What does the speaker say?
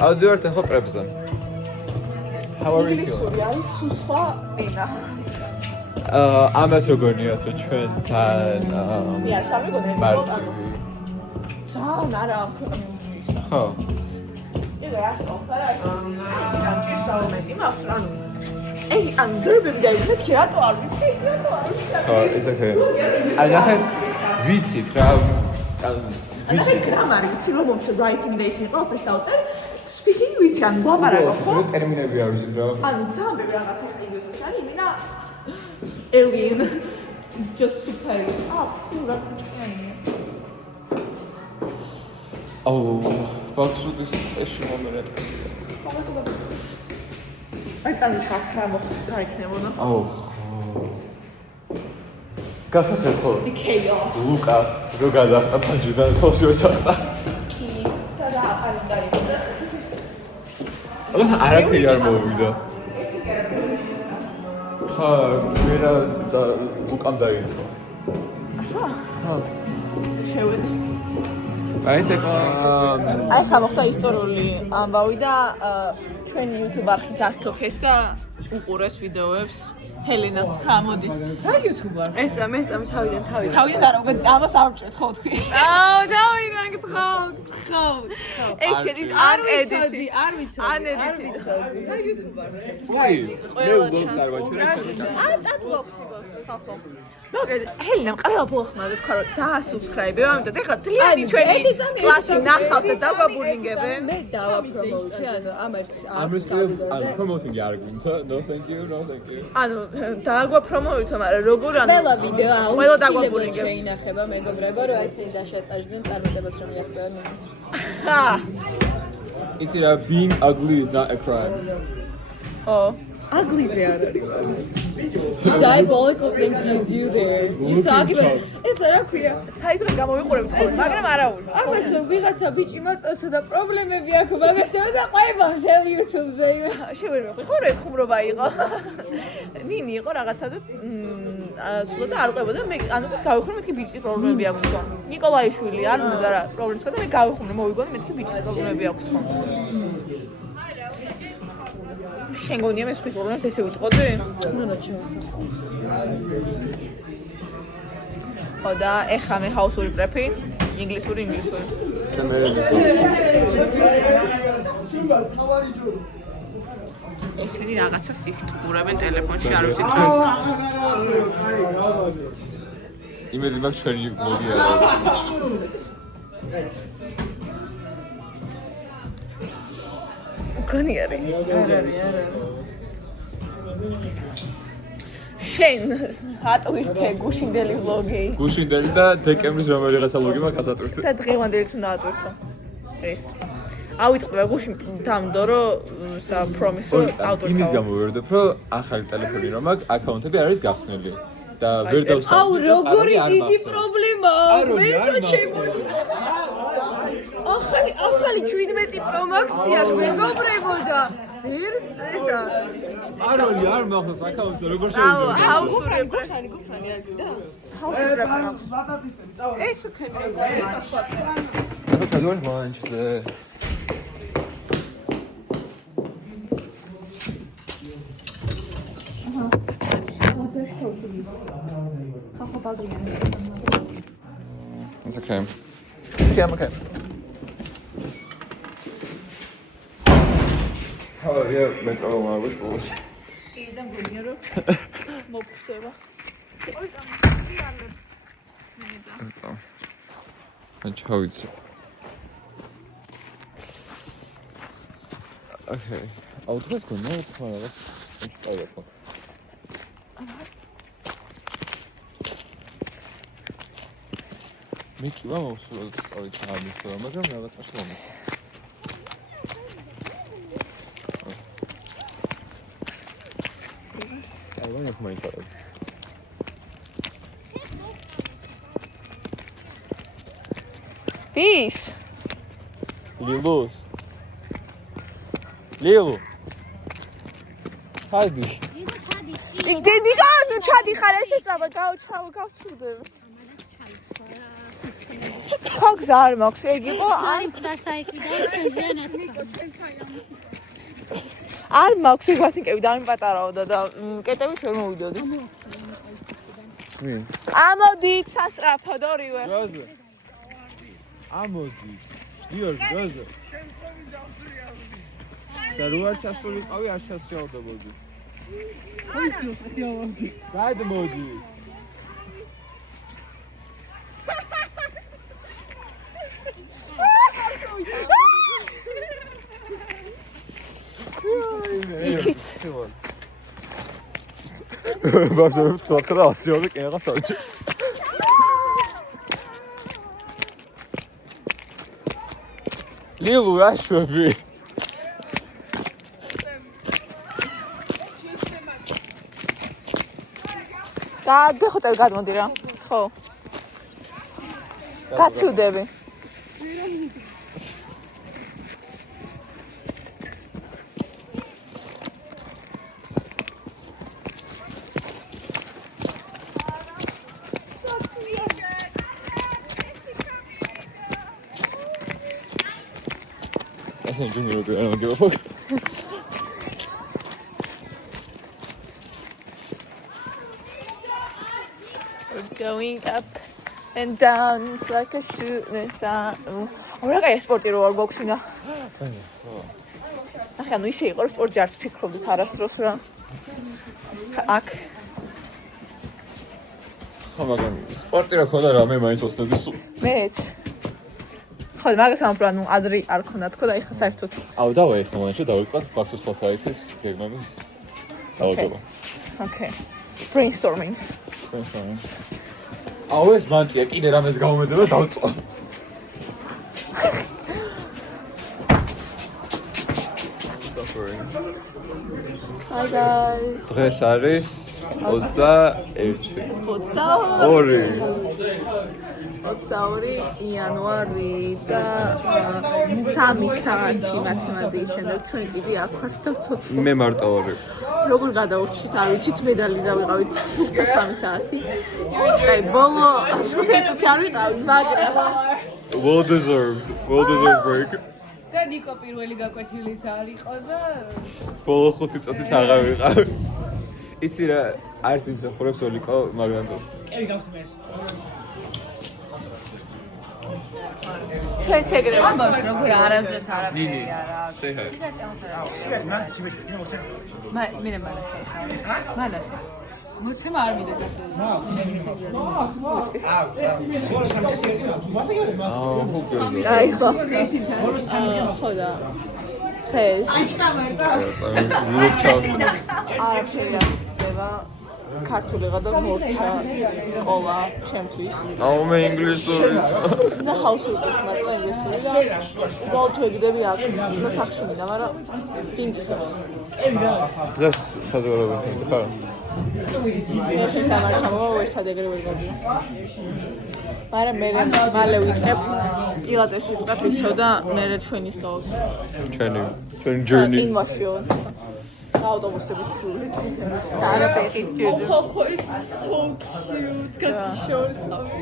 ავდივართ ახლა პრეპზე. How are you feeling? არის სხვა ენა. ამათ როგორია თუ ჩვენ ძალიან მე არ სამეგონა მარტივი. ძალიან არა ხო. ეგ რა სწორად რა ჭირსა მომენტი მაქვს ანუ Ey, angrbim და მეთქი რატო არ ვიცი? ხო, ეს ახე. აი ნახე ვიცით რა. ანუ გრამარი ვიცი რომ მომწე writing და ისინი ყველაფერს დავწერ. Speaking ვიცი ან გვამარაგო ხო? ეს ტერმინები არ ვიცით რა. ანუ ძალიან ბევრი რაღაცა ინგლისურში არის, მინა alien just subtitle. რა ჭიანია. ბაქსუდის ტეში მომერატესია. აი წამიხარ რა მოხდა იქნებოდა. გასასწორ. The chaos. ლუკა რო გადახტა ფანჯიდან თოსი ოჩახტა. და რა არ დაიწყო. არაფერი არ მოვიდა. ხა, მერა ლუკამ დაიწყო. ხო. შევედი. აი ხა მოხდა ისტორიული ამბავი და ჩვენი YouTube არხი გასთოქეს და უყურეს ვიდეოებს ჰელენა გამოდი რა YouTuber ეს თავიდან თავიდან არა უკვე ამას არ ვჭრეთ ხო თქვი თავიდან გთხოვ ეს შედის არ ვიცოდი რა YouTuber ვაი მე ვგონს არ ვაჩვენე ატ ბლოგს იგოს ხალხო მოგეთ ჰელენა ყველა ბლოგმა და თქვა რომ დაასუბსკრაიბე ამიტომ ეხლა თლიანი ჩვენი კლასი ნახავს და დაგვაბურინგებენ მე დავაპრომოუთე ანუ ამას პრომოუტინგი არ გვინდა no thank you ანუ დაგვაპრომოუთე მაგრამ როგორ ანუ ყველა ვიდეო ყველა დაგვაბურინგებს შეინახება მეგობრებო რომ ესე დაშეტაჟდნენ წარმატებას რომ მიაღწევენ იცი რა being ugly is not a crime ugly ზე არ არის diabolical things you do there you talk about ეს რა ქვია საიზრე გამოვიყურებთ ხოლმე მაგრამ არაული ამას ვიღაცა ბიჭი მოწესა და პრობლემები აქვს მაგასა და ყובה მთელ YouTube-ზე შევერმე ხო რა ხუმრობა იყო ნინი იყო რაღაცა და სულ და არ ყვებოდა მე ანუ გავიხმრე მეთქი ბიჭის პრობლემები აქვს თქო ნიკოლაიშვილი არ უნდა რა პრობლემს ხდა და მე გავიხმრე მოვიგონე მეთქი ბიჭის პრობლემები აქვს თქო შენ გონია მე სხვის პრობლემებს ესე ვიტყოდი? ნუ ჩავასახო. ხო და ეხა მე ჰაუსური პრეფი, ინგლისური. და მე ესენი რაღაცას იხტურებენ ტელეფონში, არ ვიცით რა. იმედი მაქვს ჩვენი ბლოგი არა. გონი არის. არა. შენ ატვირთე გუშინდელი ვლოგი. გუშინდელი და დეკემბრის რომელიღაცა ვლოგი მაქვს ატვირთე. და დღევანდელი თუ დაატვირთო. ეს. ავიწყდება გუშინ დამდო რომ პრომისო ავტორ. იმის გამო ვერდებ რომ ახალი ტელეფონი რომ აქვს აკაუნტები არის გახსნილი. და ვერ დავსვამ. აუ როგორი დიდი პრობლემაა. მე თვითონ შემოვიდა. ახალი 17 Pro Max-ია მეგობრებო და ესა არ მახსოვს აკაუნტზე როგორ შევიდა. ჰაუსური გუფრანი არ გინდა? ჰაუსური ეს უკენა. ახლა ჩადوار ლანჩზე. It's okay. Okay. How are you? Met allemaal wishfuls. Idem goniyo ro. Mokufteba. How it's okay. I'll try to know what's მე კი ვამოსულოთ სწორედ ამის რა, მაგრამ რაღაცა შემო. აი ვაი ხმაიცა. Peace. Lilo. Hadi. დიდი გაარდო ჩადი ხარ ეს რა გავჩავ გავწუდებ. სხვა გზა არ მაქვს, ეგ იყო აი მკვდარსაიკლიდან ზიანად. არ მაქვს ეგ ვათინკები და ამი პატარაოდა და კეტები ვერ მოვიდოდი. ვინ? ამოდით სასწრაფოდ ორივე. გაზა. ამოდი. დიორ გაზა. და რო არ ჩასულიყავი არ ჩასწავდებოდი. გადმოდი. იქიც. ბავშვებს თქვა და ასიავდა კენაღა საჭი. ლილუ აშვები. და ხოთერ გადმოდი რა. ხო. გაცილდები. I think Junior will do it. I don't give a fuck. We're going up and down it's like a shooting star. რა კაი სპორტი რო არ გვაქვს ვინა. ახლა ნუ ისე იყო სპორტი არ ფიქრობდით არასდროს რა. აქ ხო მაგრამ სპორტი რა ქონდა რა მე მაინც ვოცნები სულ. მეც. ხო მაგას ამბრა ნუ აზრი არ ქონდა თქო და ეხა საერთოდ. აუ დავაი ხომ მაშინ დავიწყოთ ფაქტუს ფოთაითის გეგმების. დავუდგება. Okay. Brainstorming. აუ ეს მანტია კიდე რამეს გამომედება დავწყო. Hi guys. დღეს არის 21. 22 იანვარი და 3 საათი მათემატიკის შემდეგ ჩვენ კიდე აქ ვართ და ცოცხლობ. მე მარტო ვარ. როგორ გადაურჩით, არ ვიცით, მედალი დავიყავით სულ 3 საათი. აი, ბოლო 5 წუთი არ ვიყავით, მაგრამ Well deserved break. და ნიკო პირველი გაკვეთილიც არ იყო და ბოლო 5 წუთიც აღარ ვიყავ. იცი რა, არც იმსახურებს ოლიკო მაგრანდოს. კერი გავხმეს. ჩვენ შეგრევა. როგორ არასდროს ნინი, არაფერი არა. say hi. მანე. მოცემა არ მიდეთ ასე. აი ხო. ხო და ხეს. Look chart. არ შეიძლება ქართულიღა და მორჩა სკოლა ჩემთვის. აუ მე ინგლისური. და ჰაუსვიფტ მარტო ინგლისური და ბოლთვეგდები აქ და სახში მინდა, მაგრამ ფინჯსა. დღეს საზოგადოება ხარ. მე სამარჩამო ვერსად ეგრე ვერ გავიდა. მაგრამ მე მალე ვიწყებ პილატეს ვიწყებ ისო და მე ჩვენის გავაკეთე. ჩვენი journey. ინვაშიო. ავტობუსებით სრულით. არაფერი გიჭირდა. ხო, it's so cute. კაცი შორცავი.